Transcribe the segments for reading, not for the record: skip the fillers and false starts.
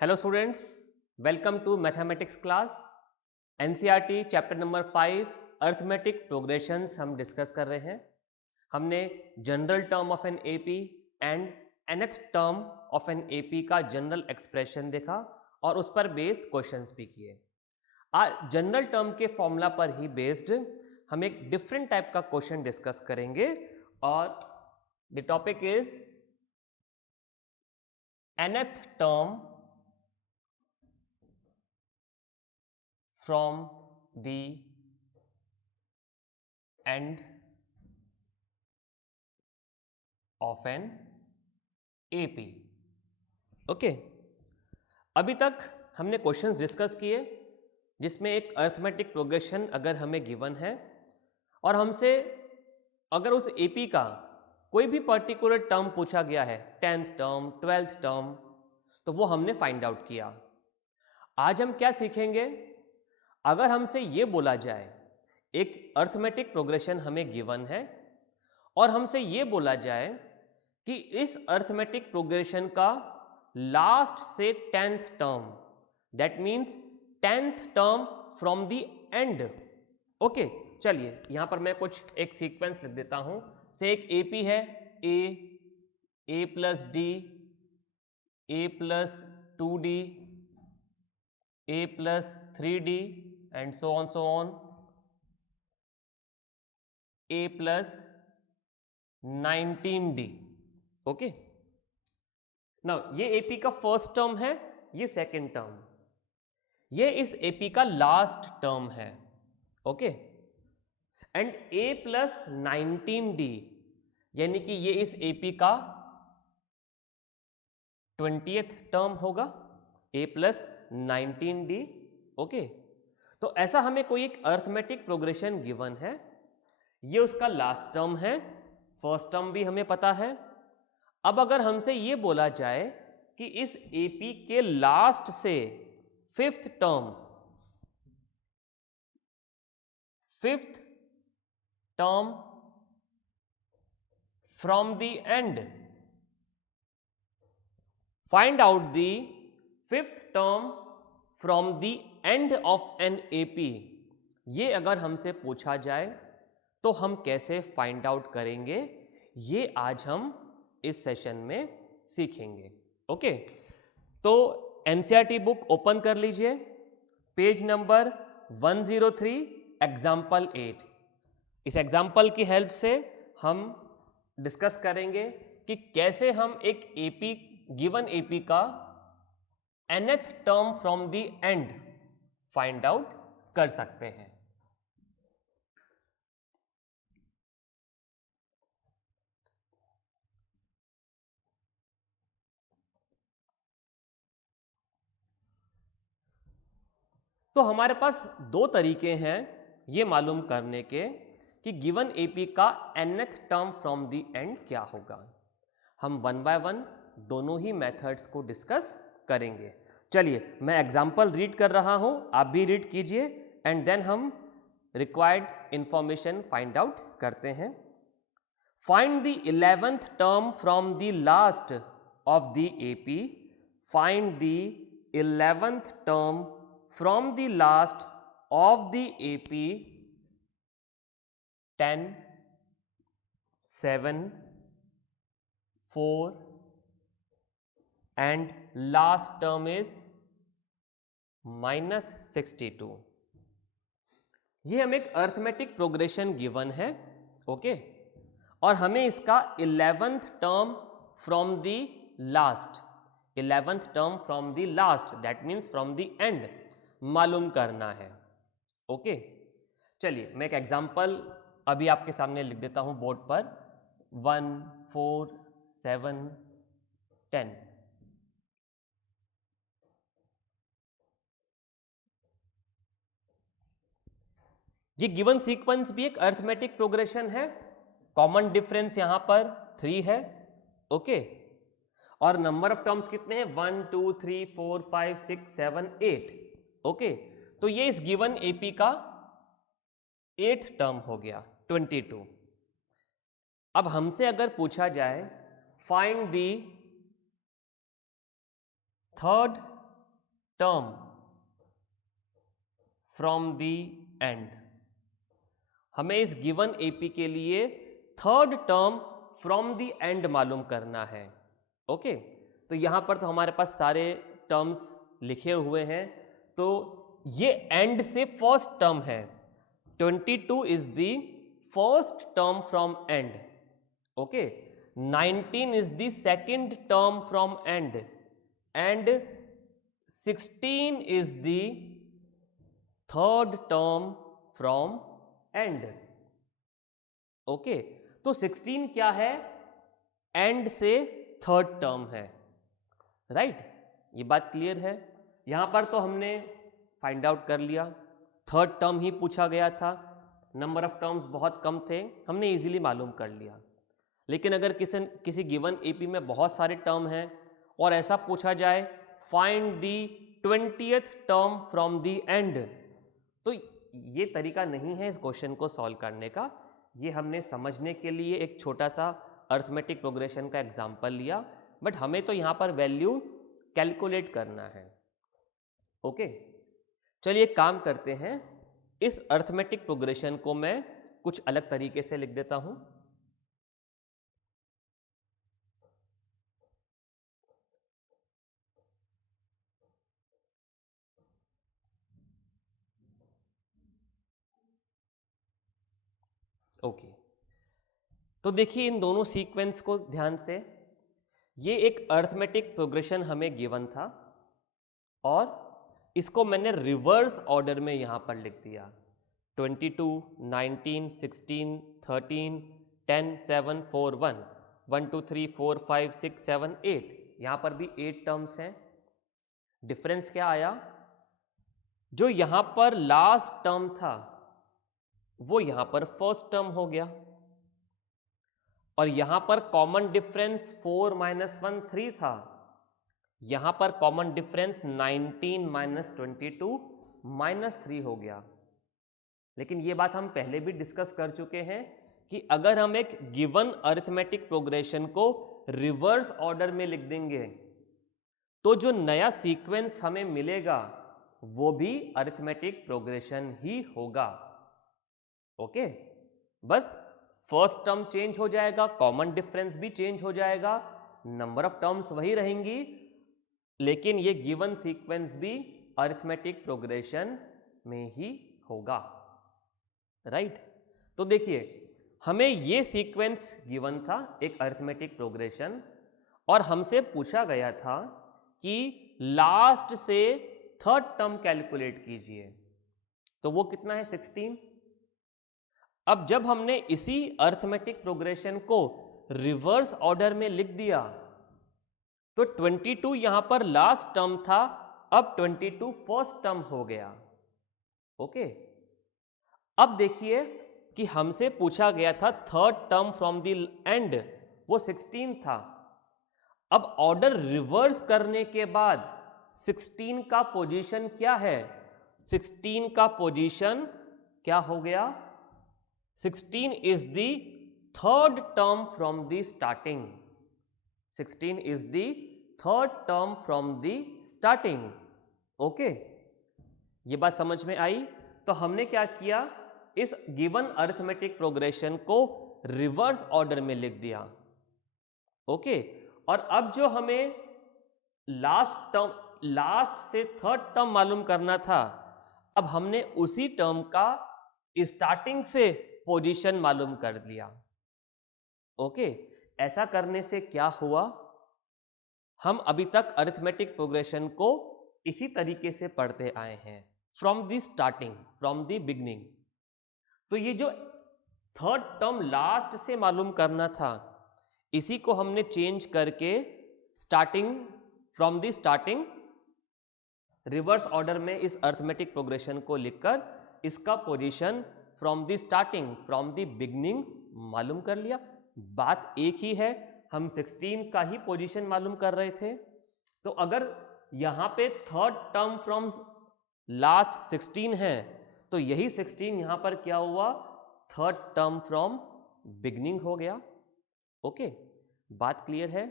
Hello students, welcome to mathematics class. NCERT chapter number 5 arithmetic progressions हम discuss कर रहे हैं। हमने general term of an AP and nth term of an AP का general expression देखा और उस पर बेस्ड क्वेश्चंस भी किए। आज जनरल टर्म के फॉर्मूला पर ही बेस्ड हम एक डिफरेंट टाइप का क्वेश्चन डिस्कस करेंगे और the topic is nth term from the end of an AP। Okay, अभी तक हमने क्वेश्चंस डिस्कस किए जिसमें एक अर्थमेटिक प्रोग्रेशन अगर हमें गिवन है और हमसे अगर उस AP का कोई भी पर्टिकुलर टर्म पूछा गया है, 10th टर्म, 12th टर्म, तो वो हमने फाइंड आउट किया। आज हम क्या सीखेंगे? अगर हमसे ये बोला जाए एक अर्थमेटिक प्रोग्रेशन हमें गिवन है और हमसे ये बोला जाए कि इस अर्थमेटिक प्रोग्रेशन का लास्ट से 10th term, that means 10th term from the and. Okay, चलिए यहां पर मैं कुछ एक सीक्वेंस लिख देता हूं। से एक एपी है, A plus D, A plus 2d, a plus 3d and so on a plus 19d। Okay, now ये AP का फर्स्ट टर्म है, ये सेकेंड टर्म, ये इस AP का लास्ट टर्म है। Okay, and a plus 19d यानी कि ये इस AP का 20th टर्म होगा, a प्लस 19d। ओके, तो ऐसा हमें कोई एक अर्थमेटिक प्रोग्रेशन गिवन है, ये उसका लास्ट टर्म है, फर्स्ट टर्म भी हमें पता है। अब अगर हमसे ये बोला जाए कि इस AP के लास्ट से 5th term, 5th term from the end, find out the 5th term from the end of an AP, ये अगर हमसे पूछा जाए तो हम कैसे फाइंड आउट करेंगे, ये आज हम इस सेशन में सीखेंगे। ओके, तो एनसीईआरटी बुक ओपन कर लीजिए, पेज नंबर 103, एग्जाम्पल 8। इस एग्जाम्पल की हेल्प से हम डिस्कस करेंगे कि कैसे हम एक AP, गिवन AP का nth term from the end find out कर सकते हैं। तो हमारे पास दो तरीके हैं ये मालूम करने के कि गिवन AP का nth term from the and क्या होगा। हम वन बाय वन दोनों ही मेथड्स को डिस्कस करेंगे। चलिए मैं एग्जांपल रीड कर रहा हूं, आप भी रीड कीजिए एंड देन हम रिक्वायर्ड इंफॉर्मेशन फाइंड आउट करते हैं। Find the 11th term from the last of the AP। Find the 11th term from the last of the AP 10, 7, 4 and last term is -62। ये हमें एक arithmetic progression given है। Okay, और हमें इसका 11th term from the last, 11th term from the last that means from the and मालूम करना है। ओके, चलिए मैं एक एग्जांपल अभी आपके सामने लिख देता हूं बोर्ड पर। 1, 4, 7, 10। ये गिवन सीक्वेंस भी एक अर्थमेटिक प्रोग्रेशन है। कॉमन डिफरेंस यहां पर 3 है। ओके, और नंबर ऑफ टर्म्स कितने हैं? 1, 2, 3, 4, 5, 6, 7, 8। ओके, तो ये इस गिवन AP का 8th टर्म हो गया, 22। अब हमसे अगर पूछा जाए find the 3rd term from the and. हमें इस गिवन एपी के लिए third term from the and मालूम करना है। ओके, तो यहां पर तो हमारे पास सारे टर्म्स लिखे हुए हैं, तो ये एंड से फर्स्ट टर्म है। 22 is the first term from and. Okay, 19 is the second term from and and 16 is the third term from and. Okay, तो 16 क्या है? एंड से थर्ड टर्म है, राइट? ये बात क्लियर है। यहां पर तो हमने फाइंड आउट कर लिया, थर्ड टर्म ही पूछा गया था, नंबर ऑफ टर्म्स बहुत कम थे, हमने इजीली मालूम कर लिया। लेकिन अगर किसी गिवन एपी में बहुत सारे टर्म हैं और ऐसा पूछा जाए find the 20th term from the and, तो ये तरीका नहीं है इस क्वेश्चन को सॉल्व करने का। ये हमने समझने के लिए एक छोटा सा अर्थमेटिक प्रोग्रेशन का एग्जाम्पल लिया, बट हमें तो यहाँ पर वैल्यू कैलकुलेट करना है। ओके, चलिए काम करते हैं। इस अर्थमेटिक प्रोग्रेशन को मैं कुछ अलग तरीके से लिख देता हूं। ओके, तो देखिए इन दोनों सीक्वेंस को ध्यान से। ये एक अर्थमेटिक प्रोग्रेशन हमें गिवन था और इसको मैंने रिवर्स ऑर्डर में यहां पर लिख दिया। 22, 19, 16, 13, 10, 7, 4, 1, 1, 2, 3, 4, 5, 6, 7, 8। यहां पर भी 8 टर्म्स हैं। डिफरेंस क्या आया? जो यहां पर लास्ट टर्म था वो यहां पर फर्स्ट टर्म हो गया, और यहां पर कॉमन डिफरेंस 4 - 1 3 था, यहां पर कॉमन डिफरेंस 19 - 22 -3 हो गया। लेकिन ये बात हम पहले भी डिस्कस कर चुके हैं कि अगर हम एक गिवन अरिथमेटिक प्रोग्रेशन को रिवर्स ऑर्डर में लिख देंगे तो जो नया सीक्वेंस हमें मिलेगा वो भी अरिथमेटिक प्रोग्रेशन ही होगा। ओके, बस फर्स्ट टर्म चेंज हो जाएगा, कॉमन डिफरेंस भी चेंज हो जाएगा, नंबर ऑफ टर्म्स वही रहेंगी, लेकिन ये गिवन सीक्वेंस भी अरिथमेटिक प्रोग्रेशन में ही होगा, राइट? तो देखिए हमें ये सीक्वेंस गिवन था, एक अरिथमेटिक प्रोग्रेशन, और हमसे पूछा गया था कि लास्ट से थर्ड टर्म कैलकुलेट कीजिए, तो वो कितना है? 16। अब जब हमने इसी अरिथमेटिक प्रोग्रेशन को रिवर्स ऑर्डर में लिख दिया तो 22 यहां पर लास्ट टर्म था, अब 22 फर्स्ट टर्म हो गया। ओके, अब देखिए कि हमसे पूछा गया था third term from the and, वो 16 था। अब ऑर्डर रिवर्स करने के बाद 16 का पोजीशन क्या है? 16 का पोजीशन क्या हो गया? 16 is the third term from the starting. 16 is the third term from the starting. Okay, ये बात समझ में आई? तो हमने क्या किया, इस गिवन अरिथमेटिक प्रोग्रेशन को रिवर्स ऑर्डर में लिख दिया। ओके, और अब जो हमें लास्ट से थर्ड टर्म मालूम करना था, अब हमने उसी टर्म का स्टार्टिंग से पोजीशन मालूम कर लिया। ओके, ऐसा करने से क्या हुआ, हम अभी तक अरिथमेटिक प्रोग्रेशन को इसी तरीके से पढ़ते आए हैं, from the starting, from the beginning. तो ये जो थर्ड टर्म लास्ट से मालूम करना था, इसी को हमने चेंज करके starting, from the starting, reverse order में इस अरिथमेटिक प्रोग्रेशन को लिखकर इसका position from the starting, from the beginning मालूम कर लिया। बात एक ही है, हम 16 का ही पोजीशन मालूम कर रहे थे। तो अगर यहां पे थर्ड टर्म फ्रॉम लास्ट 16 है तो यही 16 यहां पर क्या हुआ? थर्ड टर्म फ्रॉम बिगनिंग हो गया। ओके, बात क्लियर है?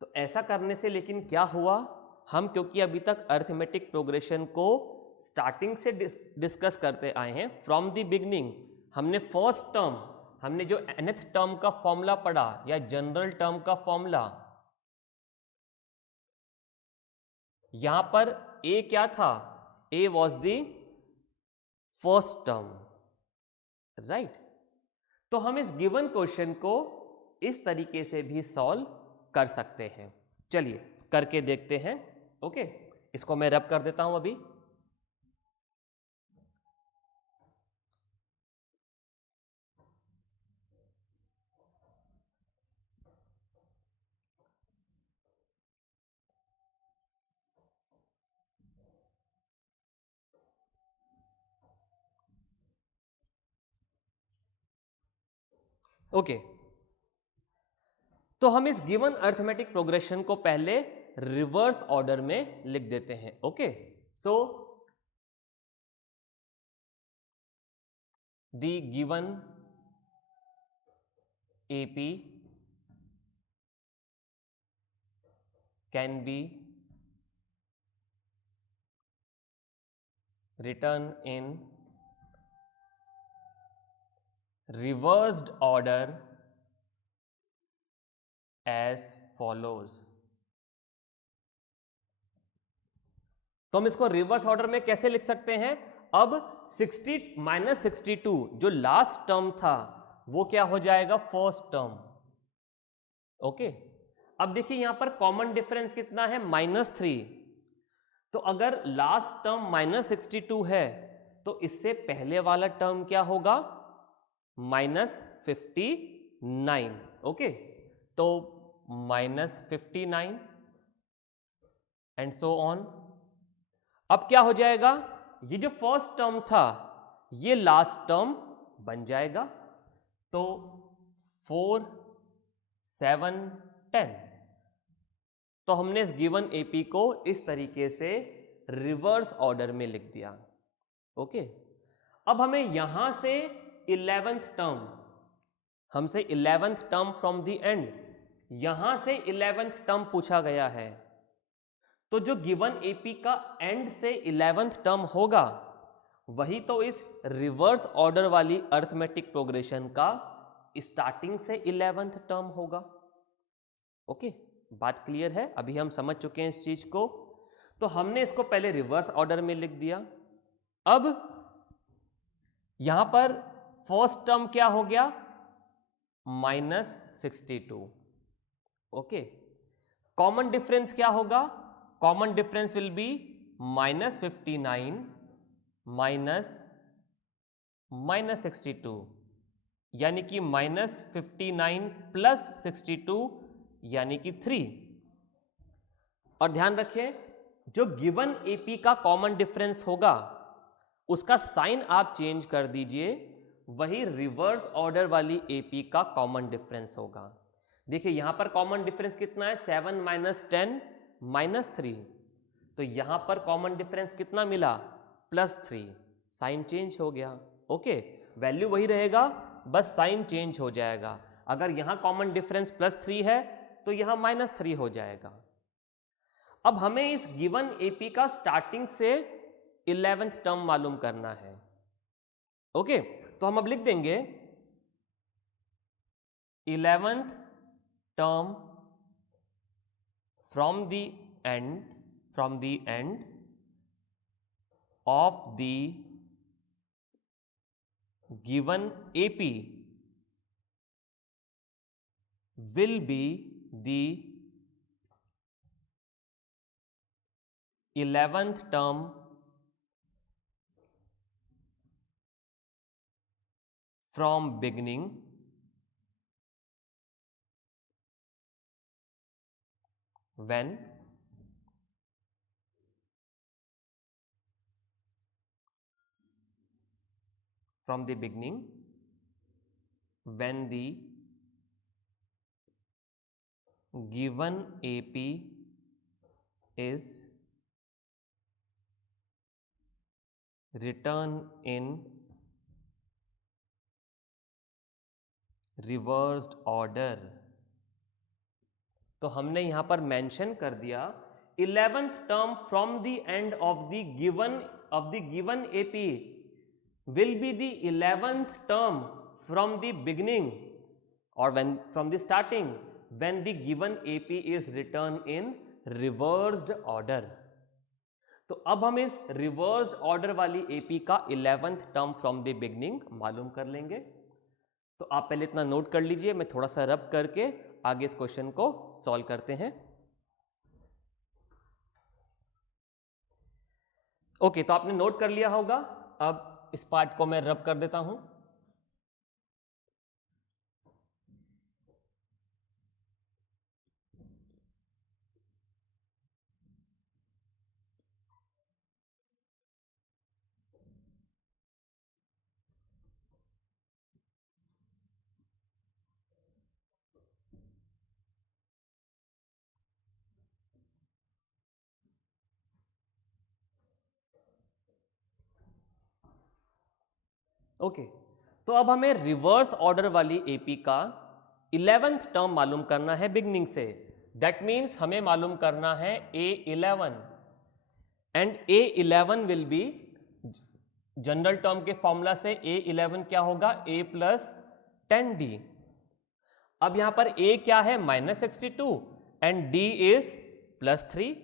तो ऐसा करने से लेकिन क्या हुआ, हम क्योंकि अभी तक अरिथमेटिक प्रोग्रेशन को स्टार्टिंग से डिस्कस करते आए हैं, फ्रॉम द बिगनिंग हमने फर्स्ट टर्म, हमने जो nth टर्म का फॉर्मूला पढ़ा या जनरल टर्म का फॉर्मूला, यहां पर a क्या था, a was the first term, right. तो हम इस गिवन क्वेश्चन को इस तरीके से भी सॉल्व कर सकते हैं। चलिए करके देखते हैं। ओके, इसको मैं रब कर देता हूं अभी। ओके, तो हम इस गिवन अरिथमेटिक प्रोग्रेशन को पहले रिवर्स ऑर्डर में लिख देते हैं। Okay, so the given AP can be written in reversed order as follows। तो हम इसको रिवर्स ऑर्डर में कैसे लिख सकते हैं? अब 60 माइनस 62 जो लास्ट टर्म था वो क्या हो जाएगा, फर्स्ट टर्म। ओके, अब देखिए यहां पर कॉमन डिफरेंस कितना है, -3। तो अगर लास्ट टर्म -62 है तो इससे पहले वाला टर्म क्या होगा, -59। ओके, तो -59 एंड सो ऑन। अब क्या हो जाएगा, ये जो फर्स्ट टर्म था ये लास्ट टर्म बन जाएगा। तो 4, 7, 10। तो हमने इस गिवन एपी को इस तरीके से रिवर्स ऑर्डर में लिख दिया। ओके, अब हमें यहां से 11th टर्म, हमसे 11th term from the and, यहां से 11th टर्म पूछा गया है। तो जो गिवन एपी का एंड से 11th टर्म होगा वही तो इस रिवर्स ऑर्डर वाली अरिथमेटिक प्रोग्रेशन का स्टार्टिंग से 11th टर्म होगा। ओके, बात क्लियर है? अभी हम समझ चुके हैं इस चीज को। तो हमने इसको पहले रिवर्स ऑर्डर में लिख दिया। अब यहां पर फर्स्ट टर्म क्या हो गया, -62। ओके, कॉमन डिफरेंस क्या होगा, कॉमन डिफरेंस विल बी -59 -62, यानी कि -59 प्लस 62 यानी कि 3। और ध्यान रखें जो गिवन एपी का कॉमन डिफरेंस होगा उसका साइन आप चेंज कर दीजिए, वही रिवर्स ऑर्डर वाली एपी का कॉमन डिफरेंस होगा। देखिए यहां पर कॉमन डिफरेंस कितना है, 7 - 10 -3। तो यहां पर कॉमन डिफरेंस कितना मिला, +3। साइन चेंज हो गया। ओके, वैल्यू वही रहेगा, बस साइन चेंज हो जाएगा। अगर यहां कॉमन डिफरेंस +3 है तो यहां -3 हो जाएगा। अब हमें इस गिवन एपी का स्टार्टिंग से 11th टर्म मालूम करना है। ओके, तो हम अब लिख देंगे 11th term from the end of the given AP will be the 11th term from beginning when from the beginning when the given AP is written in reversed order। तो हमने यहां पर मेंशन कर दिया 11th term from the end of the given AP will be the 11th term from the beginning or from the starting when the given AP is written in reversed order. तो अब हम इस reverse order वाली AP का 11th term from the beginning मालूम कर लेंगे। तो आप पहले इतना नोट कर लीजिए, मैं थोड़ा सा रब करके आगे इस क्वेश्चन को सॉल्व करते हैं। ओके, तो आपने नोट कर लिया होगा। अब इस पार्ट को मैं रब कर देता हूं। ओके, तो अब हमें रिवर्स ऑर्डर वाली एपी का 11th टर्म मालूम करना है बिगनिंग से। दैट मीन्स हमें मालूम करना है A11 and A11 will be general term के फॉर्मूला से A11 क्या होगा, A प्लस 10D। अब यहां पर A क्या है, -62 एंड D इज +3,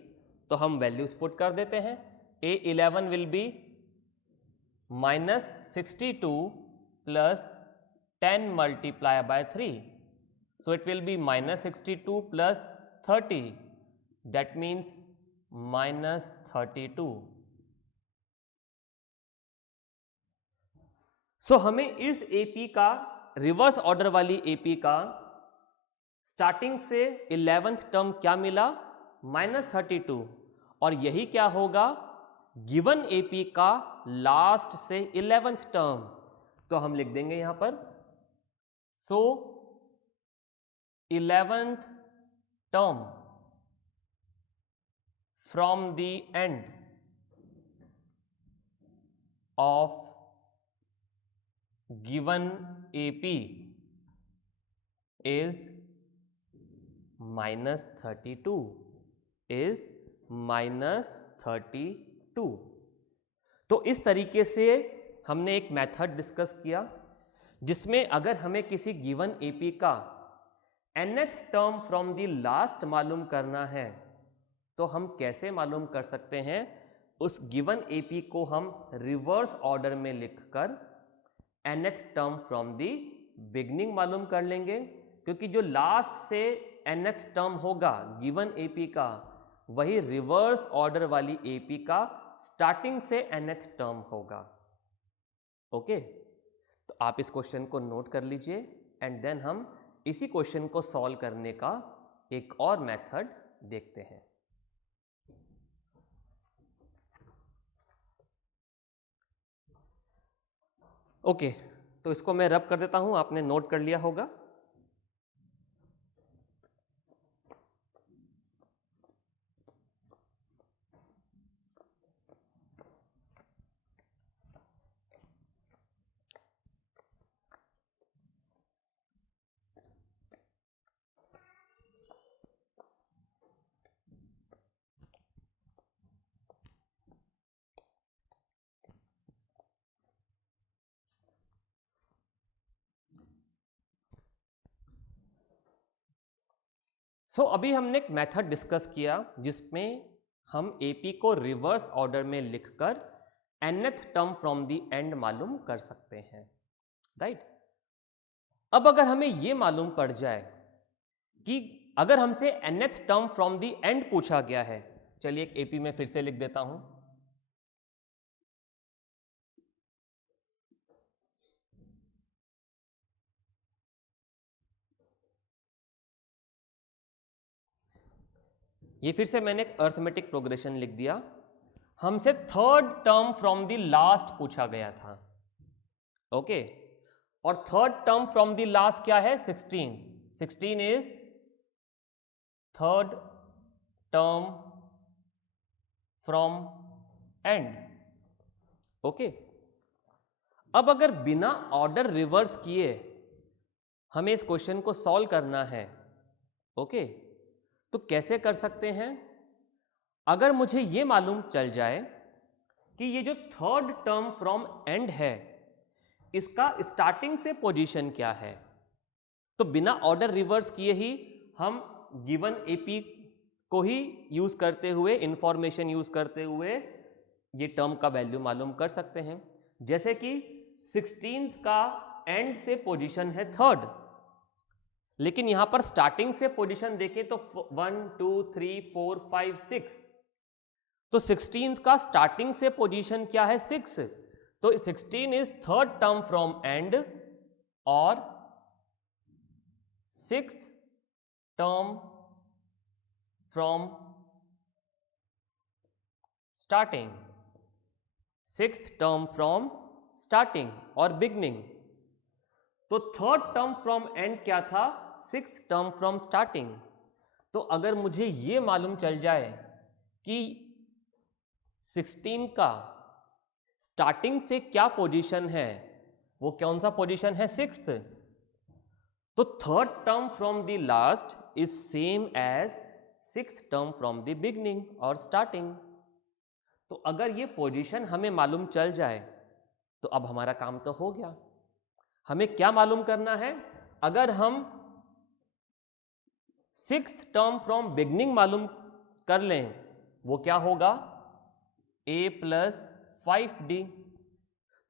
तो हम वैल्यूज पुट कर देते हैं। A11 will be -62 plus 10 multiplied by 3. So it will be -62 plus 30. That means -32. So हमें इस AP का रिवर्स ऑर्डर वाली AP का स्टार्टिंग से 11th टर्म क्या मिला, -32, और यही क्या होगा गिवन AP का लास्ट से 11th टर्म। तो हम लिख देंगे यहां पर, सो 11th term from the end of given AP is -32, is -32। तो इस तरीके से हमने एक मेथड डिस्कस किया जिसमें अगर हमें किसी गिवन AP का nth term from the last मालूम करना है तो हम कैसे मालूम कर सकते हैं, उस गिवन AP को हम रिवर्स ऑर्डर में लिखकर nth term from the beginning मालूम कर लेंगे, क्योंकि जो लास्ट से nth टर्म होगा गिवन AP का वही रिवर्स ऑर्डर वाली AP का स्टार्टिंग से nth टर्म होगा। ओके, तो आप इस क्वेश्चन को नोट कर लीजिए एंड देन हम इसी क्वेश्चन को सॉल्व करने का एक और मेथड देखते हैं। ओके, तो इसको मैं रब कर देता हूं, आपने नोट कर लिया होगा। अभी हमने एक मेथड डिस्कस किया जिसमें हम AP को रिवर्स ऑर्डर में लिखकर nth term from the and मालूम कर सकते हैं, राइट। अब अगर हमें यह मालूम पड़ जाए कि अगर हमसे nth term from the and पूछा गया है, चलिए एक AP में फिर से लिख देता हूं। ये फिर से मैंने एक अर्थमेटिक प्रोग्रेशन लिख दिया। हमसे third term from the last पूछा गया था, ओके, और third term from the last क्या है, 16। 16 is third term from and, okay. अब अगर बिना ऑर्डर रिवर्स किए हमें इस क्वेश्चन को सॉल्व करना है, ओके, तो कैसे कर सकते हैं। अगर मुझे ये मालूम चल जाए कि ये जो थर्ड टर्म फ्रॉम एंड है इसका स्टार्टिंग से पोजीशन क्या है, तो बिना ऑर्डर रिवर्स किए ही हम गिवन एपी को ही यूज करते हुए, इंफॉर्मेशन यूज करते हुए ये टर्म का वैल्यू मालूम कर सकते हैं। जैसे कि 16th का एंड से पोजीशन है थर्ड, लेकिन यहां पर स्टार्टिंग से पोजीशन देखें तो 1 2 3 4 5 6, तो 16th का स्टार्टिंग से पोजीशन क्या है 6, तो 16 is third term from and और 6th term from starting, 6th term from starting और बिगनिंग। तो थर्ड टर्म फ्रॉम एंड क्या था, 6th टर्म फ्रॉम स्टार्टिंग। तो अगर मुझे ये मालूम चल जाए कि 16 का स्टार्टिंग से क्या पोजीशन है, वो कौन सा पोजीशन है 6th, तो third term from the last is same as 6th term from the beginning और स्टार्टिंग। तो अगर ये पोजीशन हमें मालूम चल जाए तो अब हमारा काम तो हो गया। हमें क्या मालूम करना है, अगर हम 6th टर्म फ्रॉम बिगनिंग मालूम कर लें वो क्या होगा a प्लस 5d,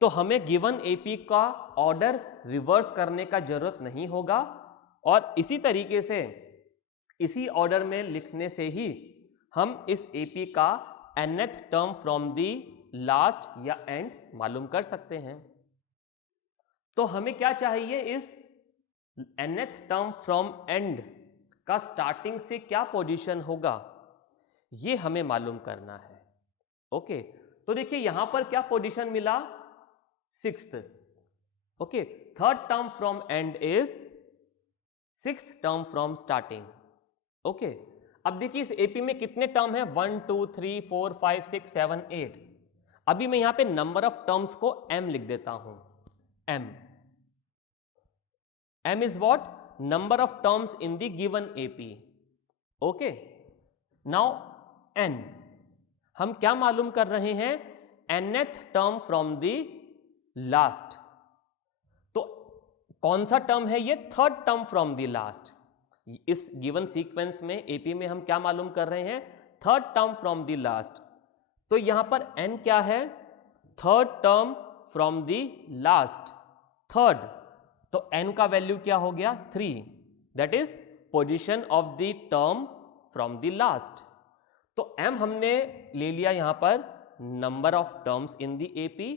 तो हमें गिवन एपी का ऑर्डर रिवर्स करने का जरूरत नहीं होगा और इसी तरीके से इसी ऑर्डर में लिखने से ही हम इस एपी का nth term from the last या एंड मालूम कर सकते हैं। तो हमें क्या चाहिए, इस nth टर्म फ्रॉम एंड का स्टार्टिंग से क्या पोजीशन होगा ये हमें मालूम करना है। ओके, तो देखिए यहां पर क्या पोजीशन मिला 6th। Okay, third term from and is 6th term from starting. Okay, अब देखिए इस एपी में कितने टर्म है 1 2 3 4 5 6 7 8। अभी मैं यहां पे नंबर ऑफ टर्म्स को m लिख देता हूं। m is what, number of terms in the given AP. Okay, now n हम क्या मालूम कर रहे हैं, nth term from the last. तो कौन सा टर्म है ये, third term from the last. इस गिवन सीक्वेंस में एपी में हम क्या मालूम कर रहे हैं, third term from the last. तो यहां पर n क्या है, third term from the last, third, तो n का वैल्यू क्या हो गया 3, that is position of the term from the last. तो m हमने ले लिया यहां पर number of terms in the AP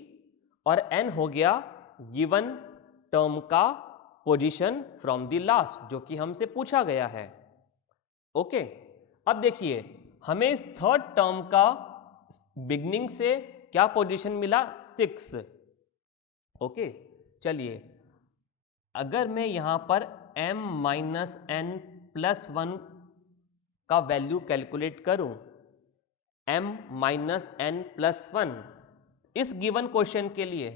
और n हो गया गिवन टर्म का पोजीशन फ्रॉम द लास्ट जो कि हमसे पूछा गया है। ओके, अब देखिए हमें इस थर्ड टर्म का बिगनिंग से क्या पोजीशन मिला 6। ओके, चलिए अगर मैं यहां पर m माइनस n प्लस 1 का वैल्यू कैलकुलेट करूं, m माइनस n प्लस 1 इस गिवन क्वेश्चन के लिए,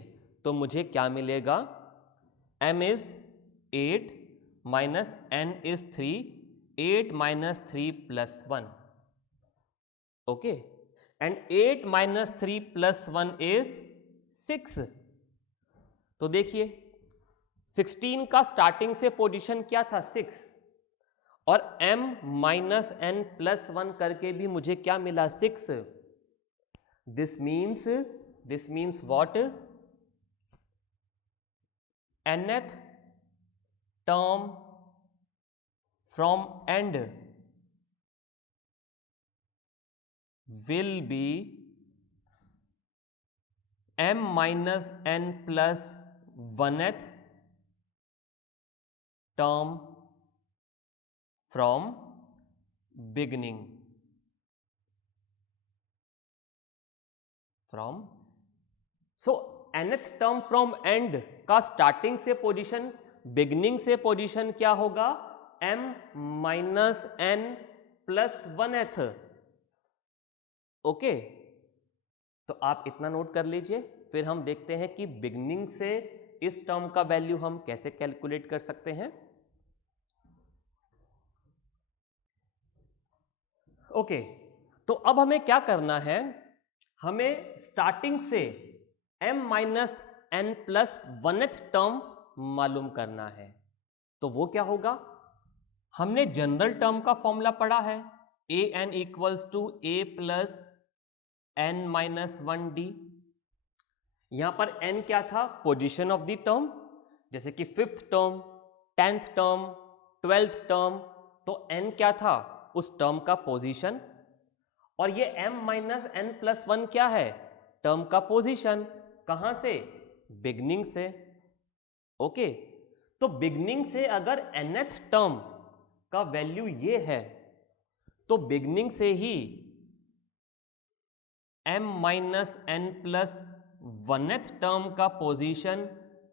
तो मुझे क्या मिलेगा, m is 8 minus n is 3, 8 minus 3 plus 1। Okay, and 8 minus 3 plus 1 is 6। तो देखिए 16 का स्टार्टिंग से पोजीशन क्या था 6 और m माइनस n प्लस 1 करके भी मुझे क्या मिला 6। This means what, nth term from and will be m minus n plus 1th term from beginning, from so nth term from and का स्टार्टिंग से पोजीशन बिगनिंग से पोजीशन क्या होगा, m minus n plus 1th। Okay, तो आप इतना note कर लीजिए, फिर हम देखते हैं कि बिगनिंग से इस टर्म का वैल्यू हम कैसे कैलकुलेट कर सकते हैं। ओके, तो अब हमें क्या करना है, हमें स्टार्टिंग से m minus n plus 1th term मालूम करना है। तो वो क्या होगा, हमने जनरल टर्म का फॉर्मूला पढ़ा है, a n equals to a plus n minus 1d। यहां पर n क्या था, पोजीशन ऑफ द टर्म, जैसे कि 5th term, 10th term, 12th term, तो n क्या था, उस टर्म का पोजीशन। और ये m माइनस n प्लस 1 क्या है, टर्म का पोजीशन। कहां से, बिगनिंग से। ओके, तो बिगनिंग से अगर nth टर्म का वैल्यू ये है, तो बिगनिंग से ही m minus n plus 1th term का पोजीशन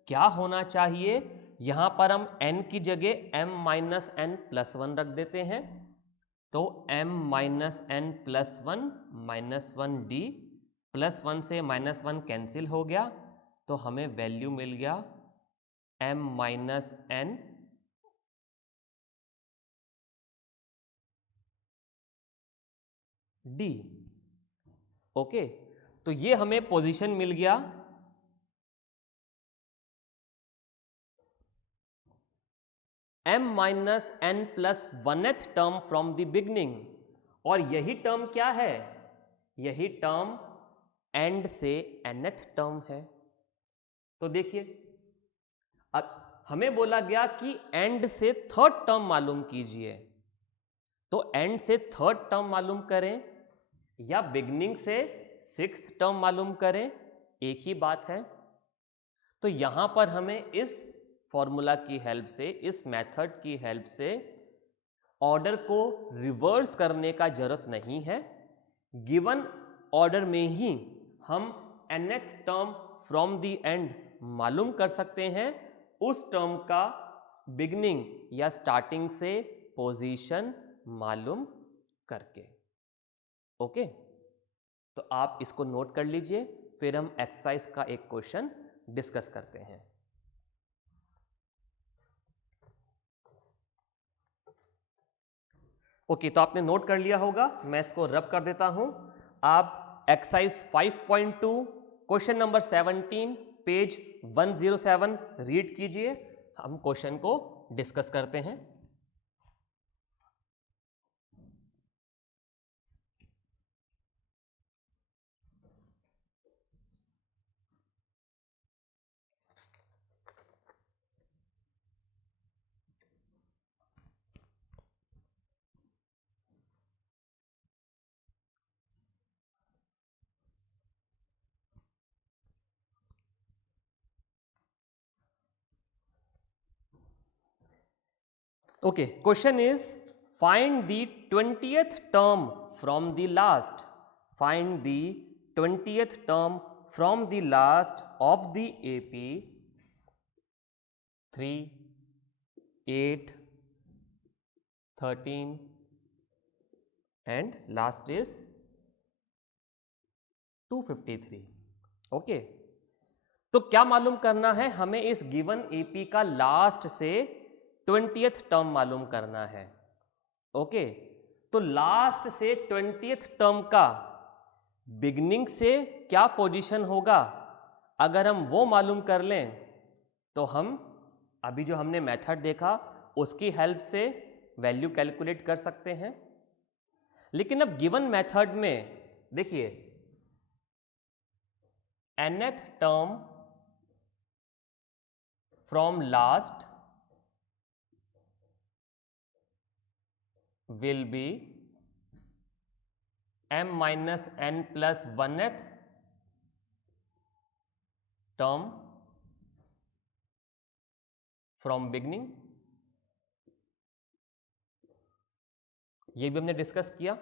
क्या होना चाहिए। यहां पर हम n की जगह m माइनस n प्लस 1 रख देते हैं, तो m minus n plus 1 minus 1d, plus 1 से माइनस 1 कैंसिल हो गया, तो हमें वैल्यू मिल गया m minus n d। Okay, तो ये हमें पोजीशन मिल गया m minus n plus 1th term from the beginning. और यही टर्म क्या है, यही टर्म एंड से nth टर्म है। तो देखिए, हमें बोला गया कि एंड से 3rd टर्म मालूम कीजिए, तो एंड से 3rd टर्म मालूम करें या बिगनिंग से 6th टर्म मालूम करें, एक ही बात है। तो यहां पर हमें इस फॉर्मूला की हेल्प से, इस मेथड की हेल्प से ऑर्डर को रिवर्स करने का जरूरत नहीं है। गिवन ऑर्डर में ही हम nth term from the and मालूम कर सकते हैं, उस टर्म का बिगनिंग या स्टार्टिंग से पोजीशन मालूम करके। ओके, तो आप इसको नोट कर लीजिए, फिर हम एक्सरसाइज का एक क्वेश्चन डिस्कस करते हैं। ओके, तो आपने नोट कर लिया होगा, मैं इसको रब कर देता हूं। आप exercise 5.2 question number 17 page 107 read कीजिए, हम क्वेश्चन को डिस्कस करते हैं। Okay, question is find the 20th term from the last. Find the 20th term from the last of the AP 3, 8, 13 and last is 253. Okay, तो क्या मालूम करना है हमें, इस गिवन एपी का लास्ट से 20th टर्म मालूम करना है। ओके, तो लास्ट से 20th टर्म का बिगनिंग से क्या पोजीशन होगा, अगर हम वो मालूम कर लें तो हम अभी जो हमने मेथड देखा उसकी हेल्प से वैल्यू कैलकुलेट कर सकते हैं। लेकिन अब गिवन मेथड में देखिए, nth term from last will be m minus n plus 1th term from beginning। ये भी हमने डिस्कस किया।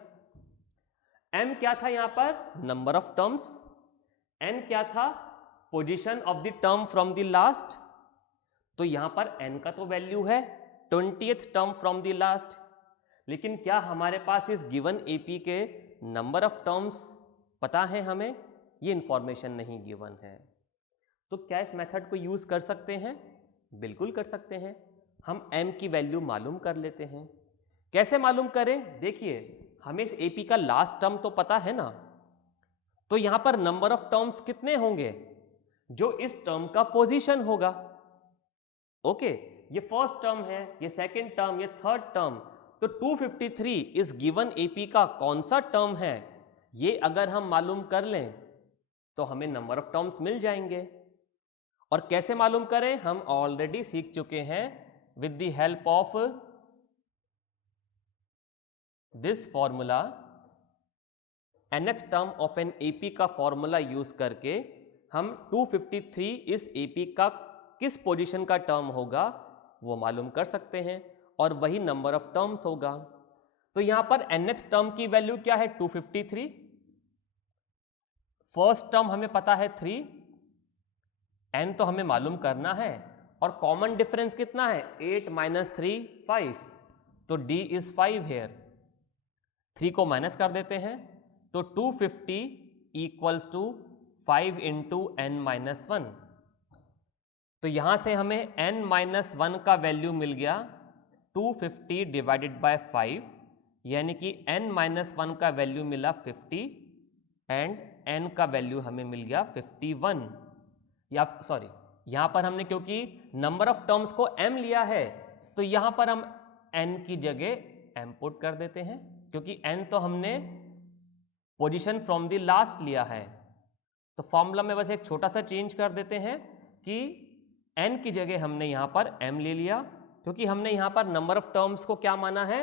m क्या था यहां पर, नंबर ऑफ टर्म्स, n क्या था, position of the term from the last. तो यहां पर n का तो वैल्यू है 20th term from the last, लेकिन क्या हमारे पास इस गिवन एपी के नंबर ऑफ टर्म्स पता है हमें, ये इंफॉर्मेशन नहीं गिवन है। तो क्या इस मेथड को यूज कर सकते हैं, बिल्कुल कर सकते हैं। हम m की वैल्यू मालूम कर लेते हैं। कैसे मालूम करें, देखिए हमें इस एपी का लास्ट टर्म तो पता है ना, तो यहां पर नंबर ऑफ टर्म्स कितने होंगे, जो इस टर्म का पोजीशन होगा। ओके, ये फर्स्ट टर्म है, ये सेकंड टर्म, ये थर्ड टर्म, तो 253 इस गिवन एपी का कौन सा टर्म है, ये अगर हम मालूम कर लें तो हमें नंबर ऑफ टर्म्स मिल जाएंगे। और कैसे मालूम करें, हम ऑलरेडी सीख चुके हैं with the help of this formula, nth term of an AP का फॉर्मूला यूज करके हम 253 इस एपी का किस पोजीशन का टर्म होगा वो मालूम कर सकते हैं, और वही नंबर ऑफ टर्म्स होगा। तो यहां पर nth टर्म की वैल्यू क्या है, 253। फर्स्ट टर्म हमें पता है 3, n तो हमें मालूम करना है, और कॉमन डिफरेंस कितना है, 8 माइनस 3 5, तो d इज 5 हेयर। 3 को माइनस कर देते हैं तो 250 equals to 5 into n minus 1। तो यहां से हमें n माइनस 1 का वैल्यू मिल गया 250 डिवाइडेड बाय 5, यानी कि n माइनस 1 का वैल्यू मिला 50 एंड n का वैल्यू हमें मिल गया 51। या सॉरी, यहां पर हमने क्योंकि नंबर ऑफ टर्म्स को m लिया है तो यहां पर हम n की जगह m पुट कर देते हैं, क्योंकि n तो हमने पोजीशन फ्रॉम द लास्ट लिया है। तो फॉर्मूला में बस एक छोटा सा चेंज कर देते हैं कि n की जगह हमने यहां पर m ले लिया, क्योंकि हमने यहां पर नंबर ऑफ टर्म्स को क्या माना है,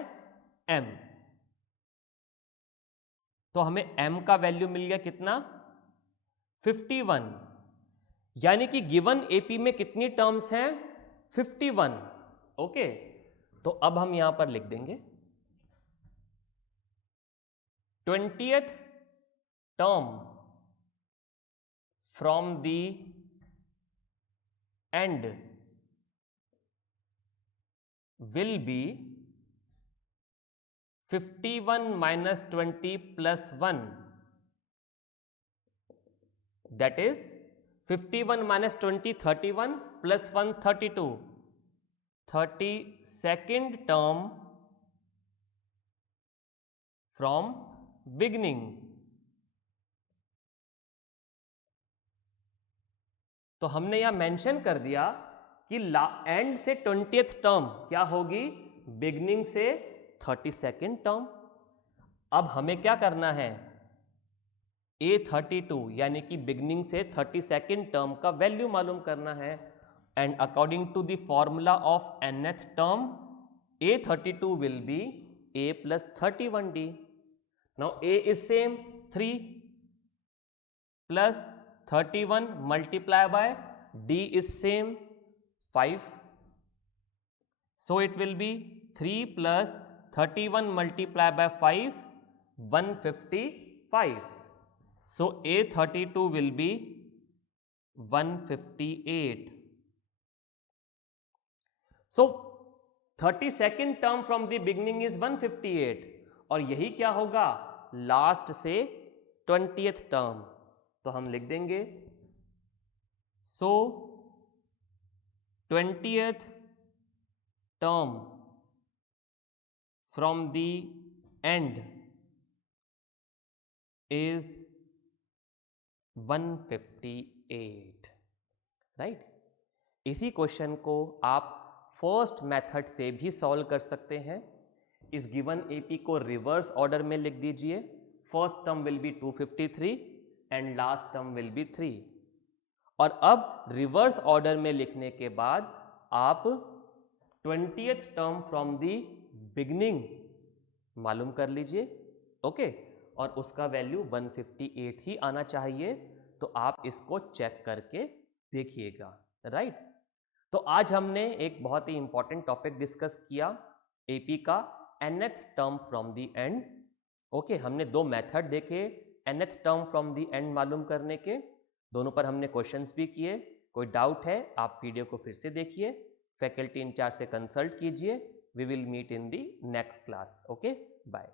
m। तो हमें m का वैल्यू मिल गया कितना, 51, यानी कि गिवन एपी में कितनी टर्म्स हैं, 51। ओके, तो अब हम यहां पर लिख देंगे 20th term from the and will be 51 minus 20 plus 1, that is 51 minus 20 31 plus 1 32, 32nd term from beginning। तो हमने यहां मेंशन कर दिया कि एंड से 20th टर्म क्या होगी, बिगनिंग से 32nd टर्म। अब हमें क्या करना है, A32 यानी कि बिगनिंग से 32nd टर्म का वैल्यू मालूम करना है, and according to the formula of nth term A32 will be A plus 31D। Now A is same 3 plus 31 multiply by D is same 5, so it will be 3 plus 31 multiply by 5 155, so A32 will be 158। so 32nd term from the beginning is 158, और यही क्या होगा, last से 20th term. तो हम लिख देंगे सो 20th term from the and is 158, right. इसी क्वेश्चन को आप फर्स्ट मेथड से भी सॉल्व कर सकते हैं। इस गिवन एपी को रिवर्स ऑर्डर में लिख दीजिए, first term will be 253 and last term will be 3। और अब रिवर्स ऑर्डर में लिखने के बाद आप 20th term from the beginning मालूम कर लीजिए, ओके, और उसका वैल्यू 158 ही आना चाहिए। तो आप इसको चेक करके देखिएगा, राइट। तो आज हमने एक बहुत ही इंपॉर्टेंट टॉपिक डिस्कस किया, एपी का nth term from the and. Okay, हमने दो मेथड देखे nth term from the and मालूम करने के, दोनों पर हमने क्वेश्चंस भी किए। कोई डाउट है आप वीडियो को फिर से देखिए, फैकल्टी इंचार्ज से कंसल्ट कीजिए। We will meet in the next class. Okay, bye.